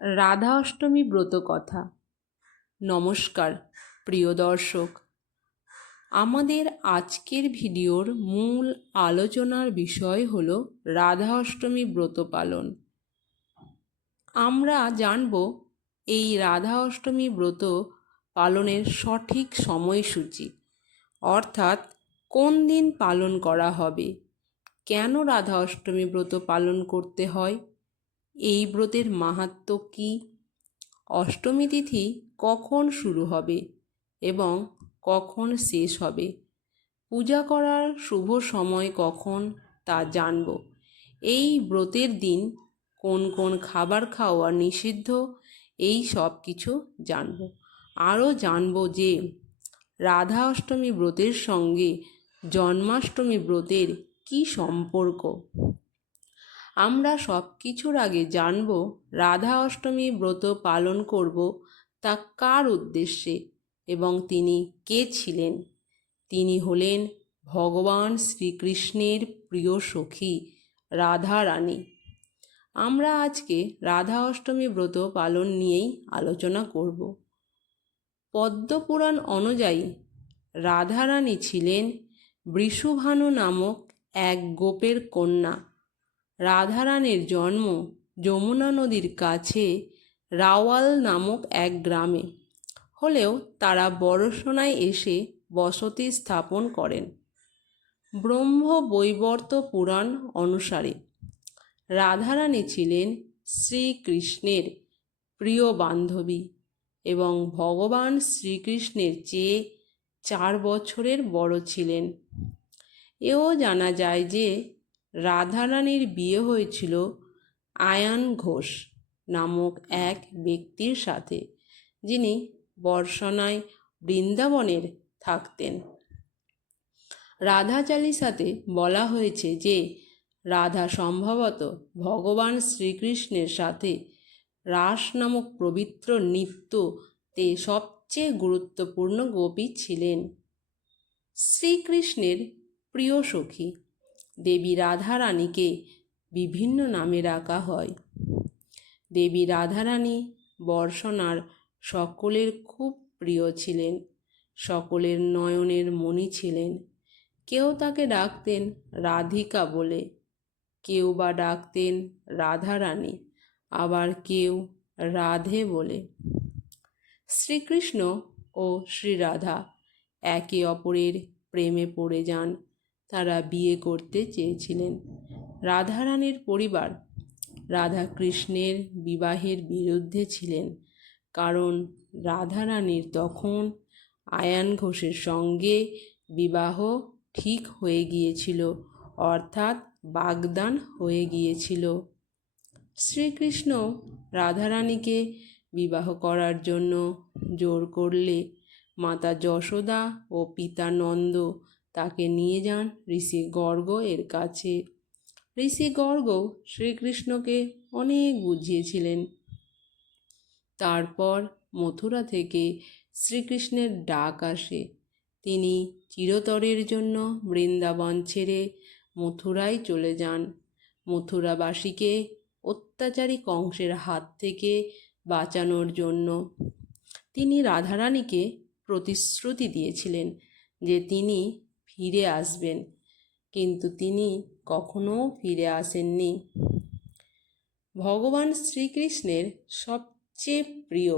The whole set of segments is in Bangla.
রাধা অষ্টমী ব্রত কথা। নমস্কার, প্রিয় দর্শক। আমাদের আজকের ভিডিওর মূল আলোচনার বিষয় হল রাধা অষ্টমী ব্রত পালন। আমরা জানব এই রাধা অষ্টমী ব্রত পালনের সঠিক সময়সূচি, অর্থাৎ কোন দিন পালন করা হবে, কেন রাধা অষ্টমী ব্রত পালন করতে হয় এই ব্রতের মাহাত্ম্য কী? অষ্টমী তিথি কখন শুরু হবে এবং কখন শেষ হবে? পূজা করার শুভ সময় কখন তা জানব। এই ব্রতের দিন কোন কোন খাবার খাওয়া নিষিদ্ধ, এই সব কিছু জানব। আরও জানব যে রাধা অষ্টমী ব্রতের সঙ্গে জন্মাষ্টমী ব্রতের কী সম্পর্ক। আমরা সব কিছুর আগে জানব রাধা অষ্টমী ব্রত পালন করব তা কার উদ্দেশ্যে এবং তিনি কে ছিলেন? তিনি হলেন ভগবান শ্রীকৃষ্ণের প্রিয় সখী রাধা রানী। আমরা আজকে রাধা অষ্টমী ব্রত পালন নিয়েই আলোচনা করব। পদ্মপুরাণ অনুযায়ী রাধারানী ছিলেন বৃষুভানু নামক এক গোপের কন্যা। রাধারানীর জন্ম যমুনা নদীর কাছে রাওয়াল নামক এক গ্রামে। হলেও তারা বড়সোনায় এসে বসতি স্থাপন করেন। ব্রহ্ম বৈবর্ত পুরাণ অনুসারে রাধারানী ছিলেন শ্রীকৃষ্ণের প্রিয় বান্ধবী এবং ভগবান শ্রীকৃষ্ণের চেয়ে চার বছরের বড় ছিলেন। এও জানা যায় যে রাধারানীর বিয়ে হয়েছিল আয়ান ঘোষ নামক এক ব্যক্তির সাথে, যিনি বর্ষনায় বৃন্দাবনের থাকতেন। রাধা সাথে বলা হয়েছে যে, রাধা সম্ভবত ভগবান শ্রীকৃষ্ণের সাথে রাস নামক পবিত্র নৃত্যতে সবচেয়ে গুরুত্বপূর্ণ গোপী ছিলেন। শ্রীকৃষ্ণের প্রিয় সখী দেবী রাধারানীকে বিভিন্ন নামে রাখা হয়। দেবী রাধারানী বর্ষনার সকলের খুব প্রিয় ছিলেন, সকলের নয়নের মণি ছিলেন। কেউ তাকে ডাকতেন রাধিকা বলে, কেউ বা ডাকতেন রাধারানী, আবার কেউ রাধে বলে। শ্রীকৃষ্ণ ও শ্রীরাধা একে অপরের প্রেমে পড়ে যান। তারা বিয়ে করতে চেয়েছিলেন। রাধারানীর পরিবার রাধা কৃষ্ণের বিবাহের বিরুদ্ধে ছিলেন, কারণ রাধারানীর তখন আয়ান ঘোষের সঙ্গে বিবাহ ঠিক হয়ে গিয়েছিল, অর্থাৎ বাগদান হয়ে গিয়েছিল। শ্রীকৃষ্ণ রাধারানীকে বিবাহ করার জন্য জোর করলে মাতা যশোদা ও পিতা নন্দ তাকে নিয়ে যান ঋষি গর্গ এর কাছে। ঋষি গর্গ শ্রীকৃষ্ণকে অনেক বুঝিয়েছিলেন। তারপর মথুরা থেকে শ্রীকৃষ্ণের ডাক আসে। তিনি চিরতরের জন্য বৃন্দাবন ছেড়ে মথুরায় চলে যান। মথুরাবাসীকে অত্যাচারী কংসের হাত থেকে বাঁচানোর জন্য তিনি রাধারানীকে প্রতিশ্রুতি দিয়েছিলেন যে তিনি ফিরে আসবেন। কিন্তু তিনি কখনো ফিরে আসেননি। ভগবান শ্রীকৃষ্ণের সবচেয়ে প্রিয়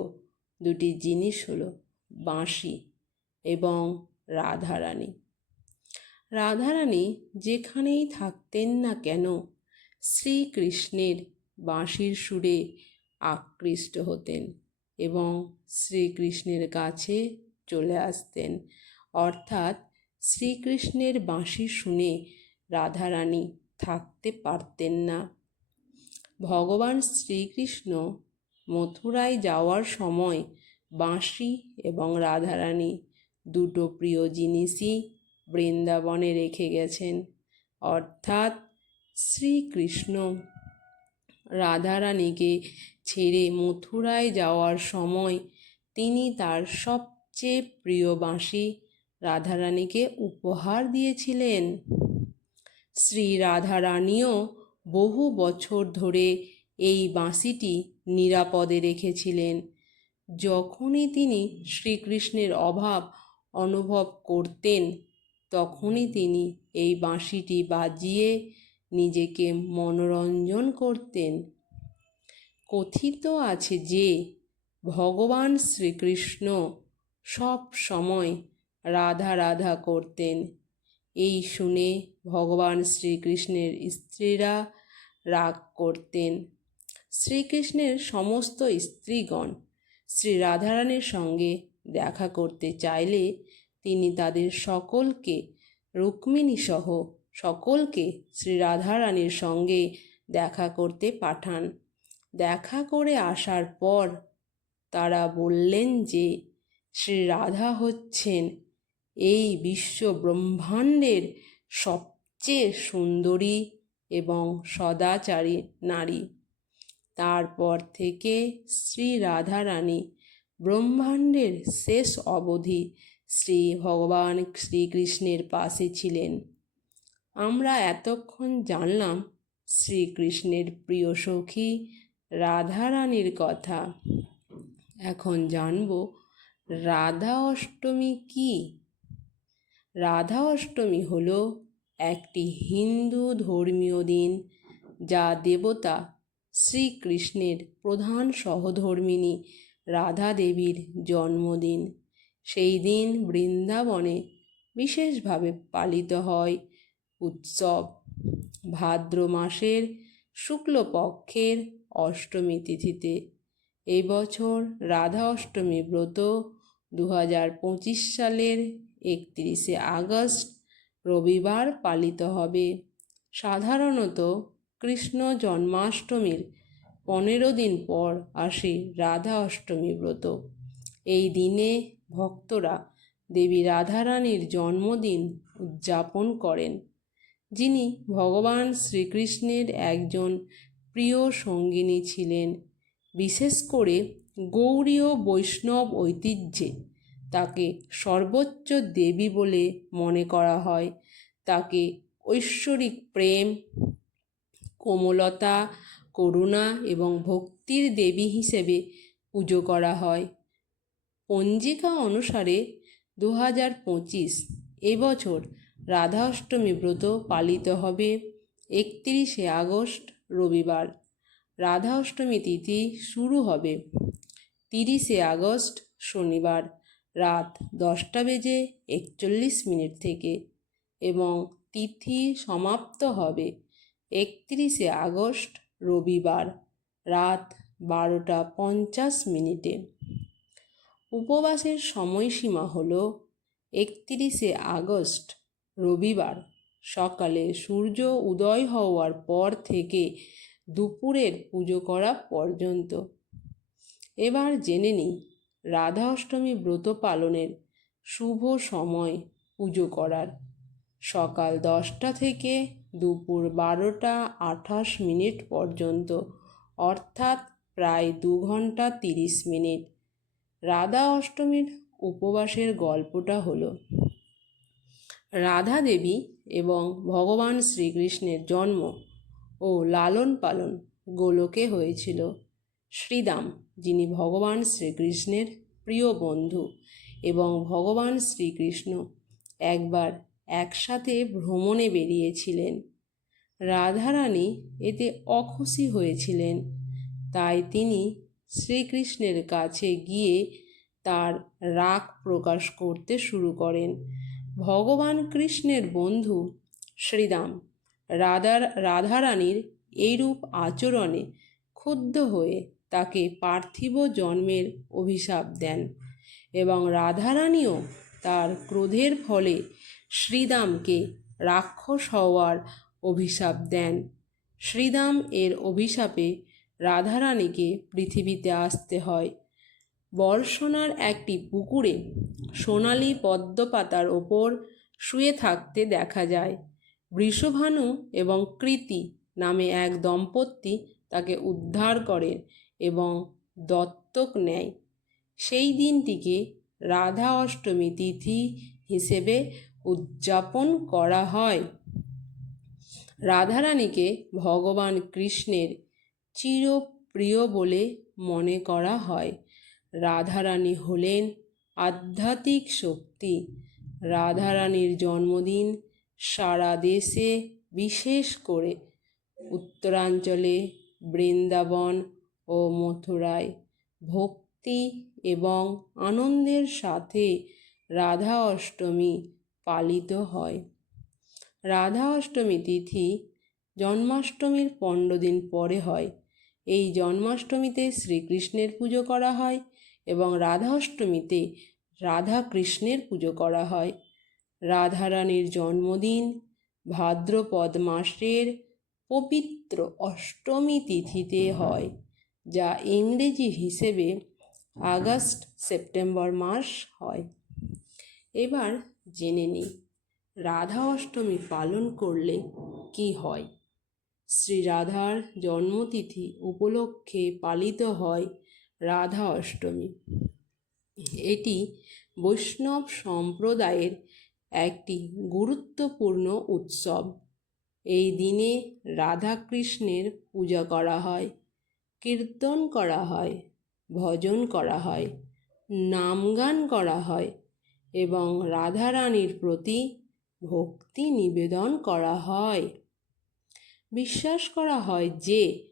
দুটি জিনিস হলো বাঁশি এবং রাধারানী। রাধারানী যেখানেই থাকতেন না কেন শ্রীকৃষ্ণের বাঁশির সুরে আকৃষ্ট হতেন এবং শ্রীকৃষ্ণের কাছে চলে আসতেন। অর্থাৎ শ্রীকৃষ্ণের বাঁশি শুনে রাধারানী থাকতে পারতেন না। ভগবান শ্রীকৃষ্ণ মথুরায় যাওয়ার সময় বাঁশি এবং রাধারানী দুটো প্রিয় জিনিসই বৃন্দাবনে রেখে গেছেন, অর্থাৎ শ্রীকৃষ্ণ। রাধারানীকে ছেড়ে মথুরায় যাওয়ার সময় তিনি তার সবচেয়ে প্রিয় বাঁশি রাধারানীকে উপহার দিয়েছিলেন। শ্রী রাধারানীও বহু বছর ধরে এই বাঁশিটি নিরাপদে রেখেছিলেন। যখনই তিনি শ্রীকৃষ্ণের অভাব অনুভব করতেন, তখনই তিনি এই বাঁশিটি বাজিয়ে নিজেকে মনোরঞ্জন করতেন। কথিত আছে যে, ভগবান শ্রীকৃষ্ণ সব সময় রাধা রাধা করতেন। এই শুনে ভগবান শ্রীকৃষ্ণের স্ত্রীরা রাগ করতেন। শ্রীকৃষ্ণের সমস্ত স্ত্রীগণ শ্রী রাধারানীর সঙ্গে দেখা করতে চাইলে তিনি তাদের সকলকে, রুক্মিণী সহ সকলকে শ্রী রাধারানীর সঙ্গে দেখা করতে পাঠান। দেখা করে আসার পর তারা বললেন যে, শ্রী রাধা হচ্ছেন এই বিশ্ব ব্রহ্মাণ্ডের সবচেয়ে সুন্দরী এবং সদাচারী নারী। তারপর থেকে শ্রী রাধারানী ব্রহ্মাণ্ডের শেষ অবধি শ্রী ভগবান শ্রীকৃষ্ণের পাশে ছিলেন। আমরা এতক্ষণ জানলাম শ্রীকৃষ্ণের প্রিয় সখী রাধারানীর কথা। এখন জানব রাধা অষ্টমী কি? রাধা অষ্টমী হল একটি হিন্দু ধর্মীয় দিন যা দেবতা শ্রীকৃষ্ণের প্রধান সহধর্মিণী রাধা দেবীর জন্মদিন। সেই দিন বৃন্দাবনে বিশেষভাবে পালিত হয় উৎসব। ভাদ্র মাসের শুক্লপক্ষের অষ্টমী তিথিতে। এই বছর রাধা অষ্টমী ব্রত দু হাজার পঁচিশ সালের একত্রিশে আগস্ট রবিবার পালিত হবে। সাধারণত কৃষ্ণ জন্মাষ্টমীর পনেরো দিন পর আসে রাধা অষ্টমী ব্রত। এই দিনে ভক্তরা দেবী রাধারানীর জন্মদিন উদযাপন করেন, যিনি ভগবান শ্রীকৃষ্ণের একজন প্রিয় সঙ্গিনী ছিলেন। বিশেষ করে গৌরীয় বৈষ্ণব ঐতিহ্যে তাকে সর্বোচ্চ দেবী বলে মনে করা হয়। তাকে ঐশ্বরিক প্রেম, কোমলতা, করুণা এবং ভক্তির দেবী হিসেবে পুজো করা হয়। পঞ্জিকা অনুসারে দু হাজার পঁচিশ এবছর রাধা অষ্টমী ব্রত পালিত হবে একত্রিশে আগস্ট, রবিবার। রাধা অষ্টমী তিথি শুরু হবে তিরিশে আগস্ট, শনিবার। রাত দশটা বেজে একচল্লিশ মিনিট থেকে এবং তিথি সমাপ্ত হবে একত্রিশে আগস্ট রবিবার রাত বারোটা পঞ্চাশ মিনিটে। উপবাসের সময়সীমা হল একত্রিশে আগস্ট রবিবার। সকালে সূর্য উদয় হওয়ার পর থেকে দুপুরের পুজো করা পর্যন্ত। এবার জেনে নিই রাধা অষ্টমী ব্রত পালনের শুভ সময় পুজো করার। সকাল দশটা থেকে দুপুর বারোটা আঠাশ মিনিট পর্যন্ত, অর্থাৎ প্রায় দু ঘণ্টা তিরিশ মিনিট। রাধা অষ্টমীর উপবাসের গল্পটা হলো, রাধা দেবী এবং ভগবান শ্রীকৃষ্ণের জন্ম ও লালন পালন গোলকে হয়েছিল। শ্রীদাম, যিনি ভগবান শ্রীকৃষ্ণের প্রিয় বন্ধু এবং ভগবান শ্রীকৃষ্ণ একবার একসাথে ভ্রমণে বেরিয়েছিলেন। রাধারানী এতে অখুশি হয়েছিলেন। তাই তিনি শ্রীকৃষ্ণের কাছে গিয়ে তার রাগ প্রকাশ করতে শুরু করেন। ভগবান কৃষ্ণের বন্ধু শ্রীরাম রাধার, রাধারানীর এইরূপ আচরণে ক্ষুব্ধ হয়ে তাকে পার্থিব জন্মের অভিশাপ দেন এবং রাধারানীও তার ক্রোধের ফলে শ্রীদামকে রাক্ষস হওয়ার অভিশাপ দেন। শ্রীদাম এর অভিশাপে রাধারানীকে পৃথিবীতে আসতে হয়। বর্ষণার একটি পুকুরে সোনালি পদ্মপাতার ওপর শুয়ে থাকতে দেখা যায়। বৃষভানু এবং কৃতি নামে এক দম্পতি তাকে উদ্ধার করে এবং দত্তক নেয়। সেই দিনটিকে রাধা অষ্টমী তিথি হিসেবে উদযাপন করা হয়। রাধারানীকে ভগবান কৃষ্ণের চিরপ্রিয় বলে মনে করা হয়। রাধারানী হলেন আধ্যাত্মিক শক্তি। রাধারানীর জন্মদিন সারা দেশে বিশেষ করে উত্তরাঞ্চলে বৃন্দাবন ও মথুরায় ভক্তি এবং আনন্দের সাথে রাধা অষ্টমী পালিত হয়। রাধা অষ্টমী তিথি জন্মাষ্টমীর পনেরো দিন পরে হয়। এই জন্মাষ্টমীতে শ্রীকৃষ্ণের পুজো করা হয় এবং রাধা অষ্টমীতে রাধা কৃষ্ণের পুজো করা হয়। রাধারানীর জন্মদিন ভাদ্রপদ মাসের পবিত্র অষ্টমী তিথিতে হয়। যা ইংরেজি হিসেবে আগস্ট, সেপ্টেম্বর মাস হয়। এবার জেনে নিই, রাধা অষ্টমী পালন করলে কি হয়? শ্রী রাধার জন্মতিথি উপলক্ষে পালিত হয় রাধা অষ্টমী। এটি বৈষ্ণব সম্প্রদায়ের একটি গুরুত্বপূর্ণ উৎসব। এই দিনে রাধাকৃষ্ণের পূজা করা হয়। কীর্তন করা হয়, ভজন করা হয় নামগান করা হয় এবং রাধারানীর প্রতি ভক্তি নিবেদন করা হয়। বিশ্বাস করা হয় যে,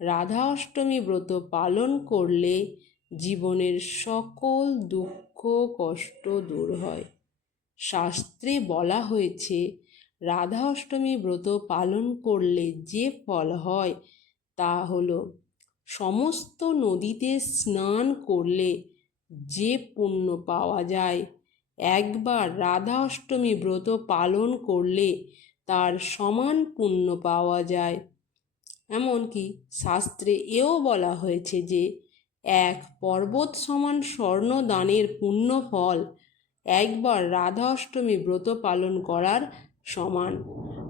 রাধা অষ্টমী ব্রত পালন করলে জীবনের সকল দুঃখ, কষ্ট দূর হয়। শাস্ত্রে বলা হয়েছে, রাধা অষ্টমী ব্রত পালন করলে যে ফল হয় তা হলো সমস্ত নদীতে স্নান করলে যে পুণ্য পাওয়া যায়। একবার রাধা অষ্টমী ব্রত পালন করলে তার সমান পুণ্য পাওয়া যায়। এমনকি শাস্ত্রে এও বলা হয়েছে যে, এক পর্বত সমান স্বর্ণ দানের পুণ্য ফল একবার রাধা অষ্টমী ব্রত পালন করার সমান।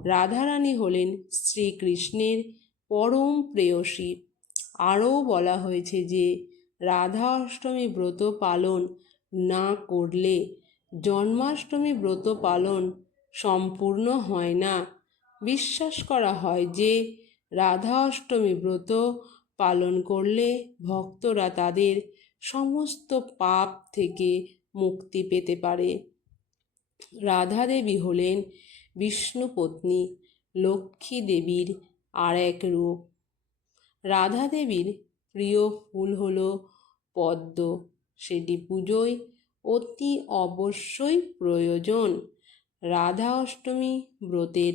রাধারানী হলেন শ্রীকৃষ্ণের পরম প্রেয়সী আরও বলা হয়েছে যে রাধা অষ্টমী ব্রত পালন না করলে জন্মাষ্টমী ব্রত পালন সম্পূর্ণ হয় না। বিশ্বাস করা হয় যে রাধা অষ্টমী ব্রত পালন করলে ভক্তরা তাদের সমস্ত পাপ থেকে মুক্তি পেতে পারে। রাধা দেবী হলেন বিষ্ণু পত্নী লক্ষ্মী দেবীর আর এক রূপ। রাধা দেবীর প্রিয় ফুল হল পদ্ম। সেটি পুজোয় অতি অবশ্যই প্রয়োজন। রাধা অষ্টমী ব্রতের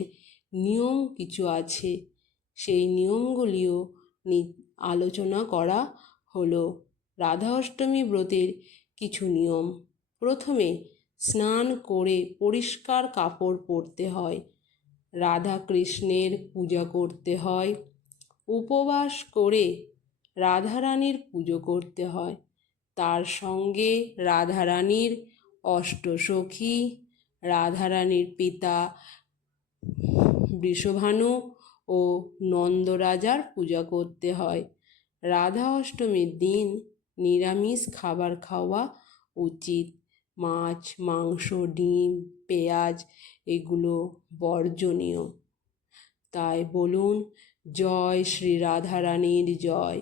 নিয়ম কিছু আছে। সেই নিয়মগুলিও আলোচনা করা হলো। রাধা অষ্টমী ব্রতের কিছু নিয়ম। প্রথমে স্নান করে পরিষ্কার কাপড় পরতে হয়। রাধা কৃষ্ণের পূজা করতে হয়। উপবাস করে রাধারানীর পুজো করতে হয়। তার সঙ্গে রাধারানীর অষ্টসখী, রাধারানীর পিতা বৃষভানু ও নন্দরাজার পূজা করতে হয়। রাধা অষ্টমীর দিন নিরামিষ খাবার খাওয়া উচিত। মাছ, মাংস, ডিম, পেঁয়াজ এগুলো বর্জনীয়। তাই বলুন জয় শ্রী রাধারানীর জয়।